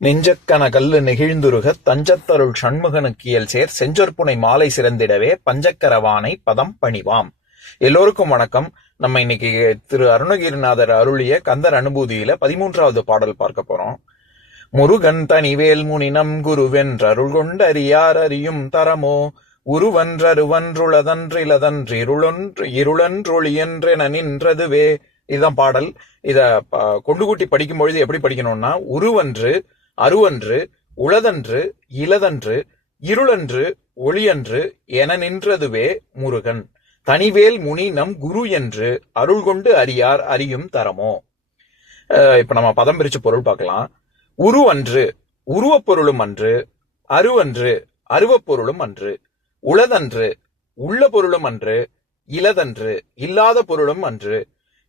நெஞ்சக்கன கல்லு நெகிழ்ந்துருகத் தஞ்சத்தருள் சண்முகனுக்கியல் சேர் செஞ்சொற்புனை மாலை சிறந்திடவே பஞ்சக்கரவானை பதம் பணிவாம். எல்லோருக்கும் வணக்கம். நம்ம இன்னைக்கு திரு அருணகிரிநாதர் அருளிய கந்தர் அனுபூதியில 13வது பாடல் பார்க்க போறோம். முருகன் தனிவேல் முனினம் குருவென்றருள் கொண்டறியார் அறியும் தரமோ இருளன்றொழியன்றென நின்றதுவே. இதுதான் பாடல். இத கொண்டு கூட்டி படிக்கும் பொழுது எப்படி படிக்கணும்னா, உருவன்று அருவன்று உளதன்று இலதன்று இருளன்று ஒளியன்று என நின்றதுவே முருகன் தனிவேல் முனி நம் குரு என்று அருள் கொண்டு அறியார் அறியும் தரமோ. இப்ப நம்ம பதம் பிரிச்சு பொருள் பார்க்கலாம். உருவன்று உருவப் பொருளும் அன்று, அருவன்று அருவப் பொருளும் அன்று, உளதன்று உள்ள பொருளும் அன்று, இலதன்று இல்லாத பொருளும் அன்று,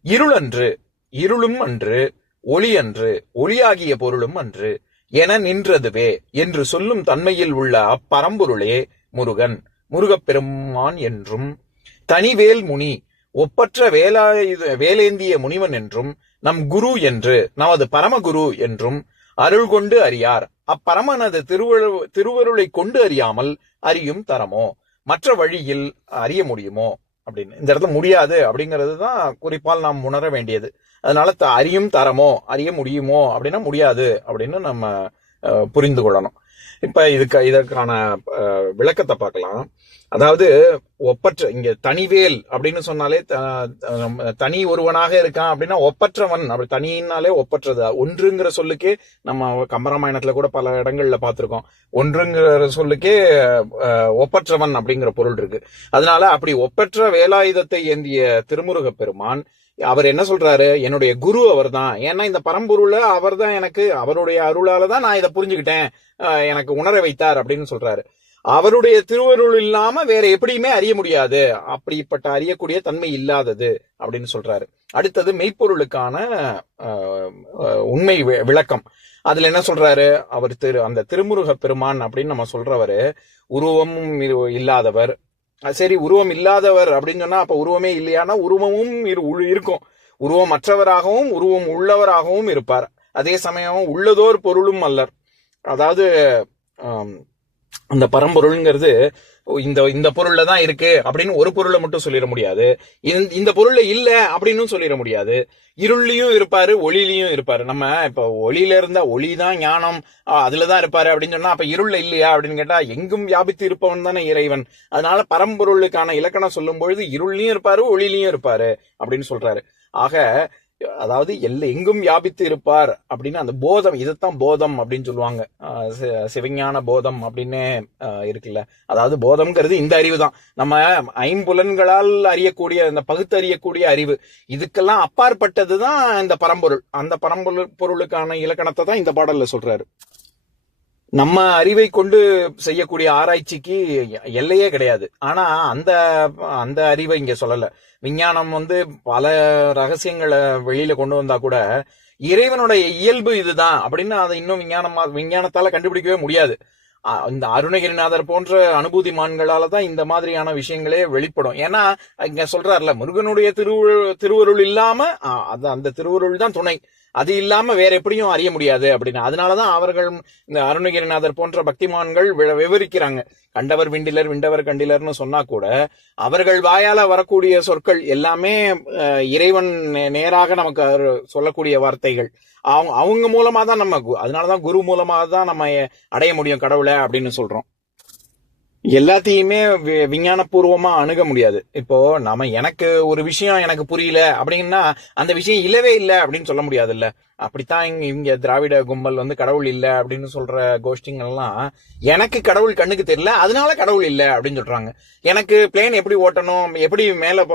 இருளன்று இருளும் அன்று, ஒளியன்று ஒளியாகிய பொருளும் அன்று என நின்றதுவே என்று சொல்லும் தன்மையில் உள்ள அப்பரம்பொருளே முருகன், முருகப்பெருமான் என்றும், தனிவேல் முனி ஒப்பற்ற வேலேந்திய முனிவன் என்றும், நம் குரு என்று நமது பரமகுரு என்றும் அருள் கொண்டு அறியார் அப்பரமனது திருவருளை கொண்டு அறியாமல் அறியும் தரமோ. மற்ற வழியில் அறிய முடியுமோ அப்படின்னு. இந்த இடத்துல முடியாது அப்படிங்கிறது தான் குறிப்பால் நாம் உணர வேண்டியது. அதனால அறியும் தரமோ, அறிய முடியுமோ அப்படின்னா முடியாது அப்படின்னு நம்ம புரிந்து கொள்ளணும். இப்ப இதற்கான விளக்கத்தை பார்க்கலாம். அதாவது ஒப்பற்ற, இங்க தனிவேல் அப்படின்னு சொன்னாலே தனி ஒருவனாக இருக்கான் அப்படின்னா ஒப்பற்றவன். அப்படி தனினாலே ஒப்பற்றது. ஒன்றுங்கிற சொல்லுக்கே நம்ம கம்பராமாயணத்துல கூட பல இடங்கள்ல பார்த்திருக்கோம். ஒன்றுங்கிற சொல்லுக்கே ஒப்பற்றவன் அப்படிங்கிற பொருள் இருக்கு. அதனால அப்படி ஒப்பற்ற வேலாயுதத்தை ஏந்திய திருமுருக பெருமான் அவர் என்ன சொல்றாரு, என்னுடைய குரு அவர் தான். ஏன்னா இந்த பரம்பொருள அவர் தான் எனக்கு, அவருடைய அருளால தான் நான் இதை புரிஞ்சுக்கிட்டேன், எனக்கு உணர வைத்தார் அப்படின்னு சொல்றாரு. அவருடைய திருவருள் இல்லாம வேற எப்படியுமே அறிய முடியாது, அப்படிப்பட்ட அறியக்கூடிய தன்மை இல்லாதது அப்படின்னு சொல்றாரு. அடுத்தது மெய்ப்பொருளுக்கான உண்மை விளக்கம். அதுல என்ன சொல்றாரு, அவர் அந்த திருமுருக பெருமான் அப்படின்னு நம்ம சொல்றவரு உருவமும் இல்லாதவர். சரி, உருவம் இல்லாதவர் அப்படின்னு சொன்னா அப்ப உருவமே இல்லையானா உருவமும் இருக்கும். உருவம் அற்றவராகவும் உருவம் உள்ளவராகவும் இருப்பார். அதே சமயம் உள்ளதோர் பொருளும் அல்லர். அதாவது அந்த பரம்பொருள்ங்கிறது இந்த பொருள்ல தான் இருக்கு அப்படின்னு ஒரு பொருளை மட்டும் சொல்லிட முடியாது. இந்த பொருள்ல இல்ல அப்படின்னு சொல்லிட முடியாது. இருள்லயும் இருப்பாரு, ஒளியிலையும் இருப்பாரு. நம்ம இப்ப ஒளியில இருந்தா ஒளிதான் ஞானம், அதுலதான் இருப்பாரு அப்படின்னு சொன்னா அப்ப இருள்ல இல்லையா அப்படின்னு கேட்டா எங்கும் வியாபித்து இருப்பவன் தானே இறைவன். அதனால பரம்பொருளுக்கான இலக்கணம் சொல்லும் பொழுது இருள்லயும் இருப்பாரு, ஒளியிலையும் இருப்பாரு அப்படின்னு சொல்றாரு. ஆக அதாவது எங்கும் வியாபித்து இருப்பார் அப்படின்னு அந்த போதம், இதைத்தான் போதம் அப்படின்னு சொல்லுவாங்க. சிவஞான போதம் அப்படின்னு இருக்குல்ல. அதாவது போதம்ங்கிறது இந்த அறிவு தான். நம்ம ஐம்புலன்களால் அறியக்கூடிய இந்த பகுத்தறியக்கூடிய அறிவு, இதுக்கெல்லாம் அப்பாற்பட்டதுதான் இந்த பரம்பொருள். அந்த பொருளுக்கான இலக்கணத்தை தான் இந்த பாடல்ல சொல்றாரு. நம்ம அறிவை கொண்டு செய்யக்கூடிய ஆராய்ச்சிக்கு எல்லையே கிடையாது. ஆனா அந்த அறிவை இங்க சொல்லல. விஞ்ஞானம் பல ரகசியங்களை வெளியில கொண்டு வந்தா கூட இறைவனுடைய இயல்பு இதுதான் அப்படின்னு அதை இன்னும் விஞ்ஞானத்தால கண்டுபிடிக்கவே முடியாது. இந்த அருணகிரிநாதர் போன்ற அனுபூதிமான்களால தான் இந்த மாதிரியான விஷயங்களே வெளிப்படும். ஏன்னா இங்க சொல்றாருல, முருகனுடைய திருவருள் இல்லாம அந்த திருவருள் தான் துணை, அது இல்லாம வேற எப்படியும் அறிய முடியாது அப்படின்னு. அதனாலதான் அவர்கள், இந்த அருணகிரிநாதர் போன்ற பக்திமான்கள் விவரிக்கிறாங்க. கண்டவர் விண்டிலர் விண்டவர் கண்டிலர்னு சொன்னா கூட அவர்கள் வாயால வரக்கூடிய சொற்கள் எல்லாமே இறைவன் நேராக நமக்கு சொல்லக்கூடிய வார்த்தைகள். அவங்க மூலமா தான் நம்ம, அதனாலதான் குரு மூலமா தான் நம்ம அடைய முடியும் கடவுளை அப்படின்னு சொல்றோம். எல்லாத்தையுமே விஞ்ஞானபூர்வமா அணுக முடியாது. இப்போ எனக்கு ஒரு விஷயம் எனக்கு புரியல அப்படின்னா அந்த விஷயம் இல்லவே இல்லை அப்படின்னு சொல்ல முடியாதுல்ல. அப்படித்தான் இங்க திராவிட கும்பல் கடவுள் இல்ல அப்படின்னு சொல்ற கோஷ்டிங்கெல்லாம், எனக்கு கடவுள் கண்ணுக்கு தெரியல அதனால கடவுள் இல்ல அப்படின்னு சொல்றாங்க. எனக்கு பிளேன் எப்படி ஓட்டணும், எப்படி மேல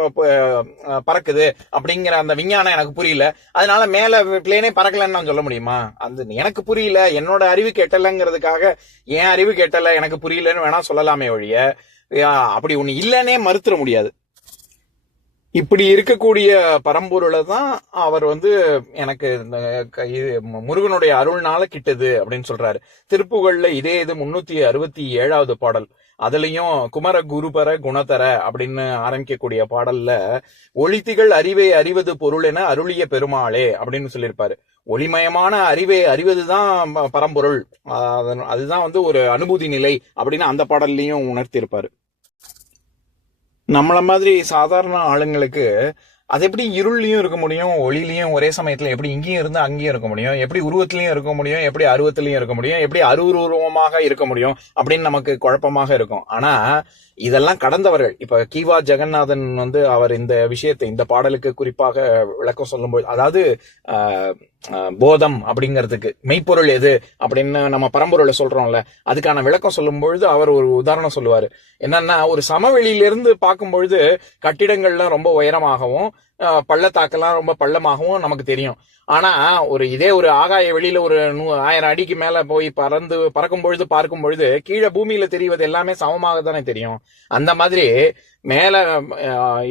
பறக்குது அப்படிங்கிற அந்த விஞ்ஞானம் எனக்கு புரியல அதனால மேல பிளேனே பறக்கலன்னு நான் சொல்ல முடியுமா? அந்த எனக்கு புரியல, என்னோட அறிவு கெட்டலங்கிறதுக்காக என் அறிவு கெட்டல எனக்கு புரியலன்னு வேணா சொல்லலாமே ஒழிய அப்படி ஒண்ணு இல்லன்னே மறுத்துட முடியாது. இப்படி இருக்கக்கூடிய பரம்பொருளை தான் அவர் எனக்கு முருகனுடைய அருள்னால கிட்டது அப்படின்னு சொல்றாரு. திருப்புகள்ல இதே இது 367வது பாடல். அதுலயும் குமர குருபர குணதர அப்படின்னு ஆரம்பிக்கக்கூடிய பாடல்ல ஒளித்திகள் அறிவை அறிவது பொருள் என அருளிய பெருமாளே அப்படின்னு சொல்லியிருப்பாரு. ஒளிமயமான அறிவை அறிவதுதான் பரம்பொருள், அதுதான் ஒரு அனுபூதி நிலை அப்படின்னு அந்த பாடல்லையும் உணர்த்தியிருப்பாரு. நம்மள மாதிரி சாதாரண ஆளுங்களுக்கு அது எப்படி இருள்லயும் இருக்க முடியும், ஒளிலையும் ஒரே சமயத்துல எப்படி இங்கேயும் இருந்து அங்கேயும் இருக்க முடியும், எப்படி உருவத்திலையும் இருக்க முடியும், எப்படி அருவத்திலையும் இருக்க முடியும், எப்படி அருவுருவமாக இருக்க முடியும் அப்படின்னு நமக்கு குழப்பமாக இருக்கும். ஆனா இதெல்லாம் கடந்தவர்கள். இப்ப கீவா ஜெகநாதன் அவர் இந்த விஷயத்தை இந்த பாடலுக்கு குறிப்பாக விளக்கம் சொல்லும்போது, அதாவது போதம் அப்படிங்கிறதுக்கு மெய்ப்பொருள் எது அப்படின்னு நம்ம பரம்பொருளை சொல்றோம்ல, அதுக்கான விளக்கம் சொல்லும் பொழுது அவர் ஒரு உதாரணம் சொல்லுவாரு. என்னன்னா, ஒரு சமவெளியிலிருந்து பார்க்கும் பொழுது கட்டிடங்கள்லாம் ரொம்ப உயரமாகவும் பள்ளத்தாக்கெல்லாம் ரொம்ப பள்ளமாகவும் நமக்கு தெரியும். ஆனா இதே ஒரு ஆகாய வெளியில ஒரு 1000 அடிக்கு மேல போய் பறக்கும் பொழுது பார்க்கும் பொழுது கீழே பூமியில தெரிவது எல்லாமே சமமாக தானே தெரியும். அந்த மாதிரி மேல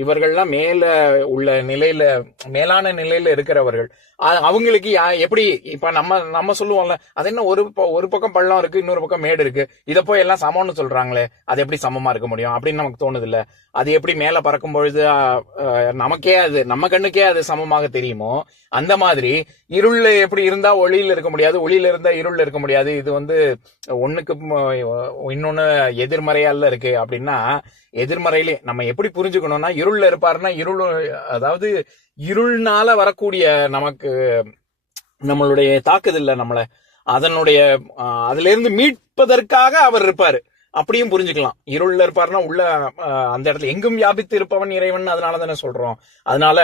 இவர்கள்லாம் மேல உள்ள நிலையில, மேலான நிலையில இருக்கிறவர்கள், அவங்களுக்கு எப்படி இப்ப நம்ம சொல்லுவோம்ல, அது என்ன ஒரு பக்கம் பள்ளம் இருக்கு, இன்னொரு பக்கம் மேடு இருக்கு, இத போய் எல்லாம் சமம்னு சொல்றாங்களே, அது எப்படி சமமா இருக்க முடியும் அப்படின்னு நமக்கு தோணுது இல்ல. அது எப்படி மேல பறக்கும் பொழுது நமக்கே நம்ம கண்ணுக்கே அது சமமாக தெரியுமோ, அந்த மாதிரி இருள்ல எப்படி இருந்தா ஒளியில இருக்க முடியாது, ஒளியில இருந்தா இருள்ல இருக்க முடியாது. இது ஒண்ணுக்கு இன்னொன்னு எதிர்மறையால இருக்கு அப்படின்னா, எதிர்மறையிலே நம்ம எப்படி புரிஞ்சுக்கணும்னா, இருள்ல இருப்பாருன்னா அதாவது இருள்னால வரக்கூடிய நமக்கு நம்மளுடைய தாக்குதல்ல அதுல இருந்து மீட்பதற்காக அவர் இருப்பாரு அப்படியும் புரிஞ்சுக்கலாம். இருள்ல இருப்பாருன்னா உள்ள அந்த இடத்துல எங்கும் வியாபித்து இருப்பவன் இறைவன், அதனால தானே சொல்றோம். அதனால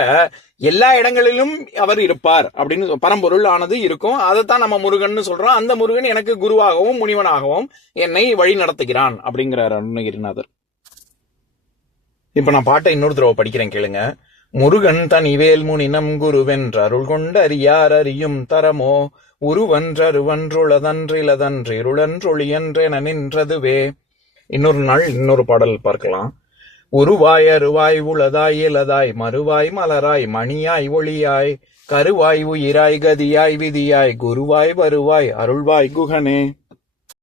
எல்லா இடங்களிலும் அவர் இருப்பார் அப்படின்னு பரம்பொருள் ஆனது இருக்கும். அதைத்தான் நம்ம முருகன் சொல்றோம். அந்த முருகன் எனக்கு குருவாகவும் முனிவனாகவும் என்னை வழி நடத்துகிறான் அப்படிங்கிறார் அருணகிரிநாதர். இப்ப நான் பாட்டை இன்னொரு தடவை படிக்கிறேன், கேளுங்க. முருகன் தன் இவேல் முனினம் குருவென்ற அருள் கொண்ட அறியார் அறியும் தரமோ உருவன்றருவன்றுளதன்றிலதன்றிருளன்றொழியன்றென நின்றதுவே. இன்னொரு நாள் இன்னொரு பாடல் பார்க்கலாம். உருவாய் அருவாய் உளதாய் இலதாய் மறுவாய் மலராய் மணியாய் ஒளியாய் கருவாய் உயிராய் கதியாய் விதியாய் குருவாய் வருவாய் அருள்வாய் குகனே.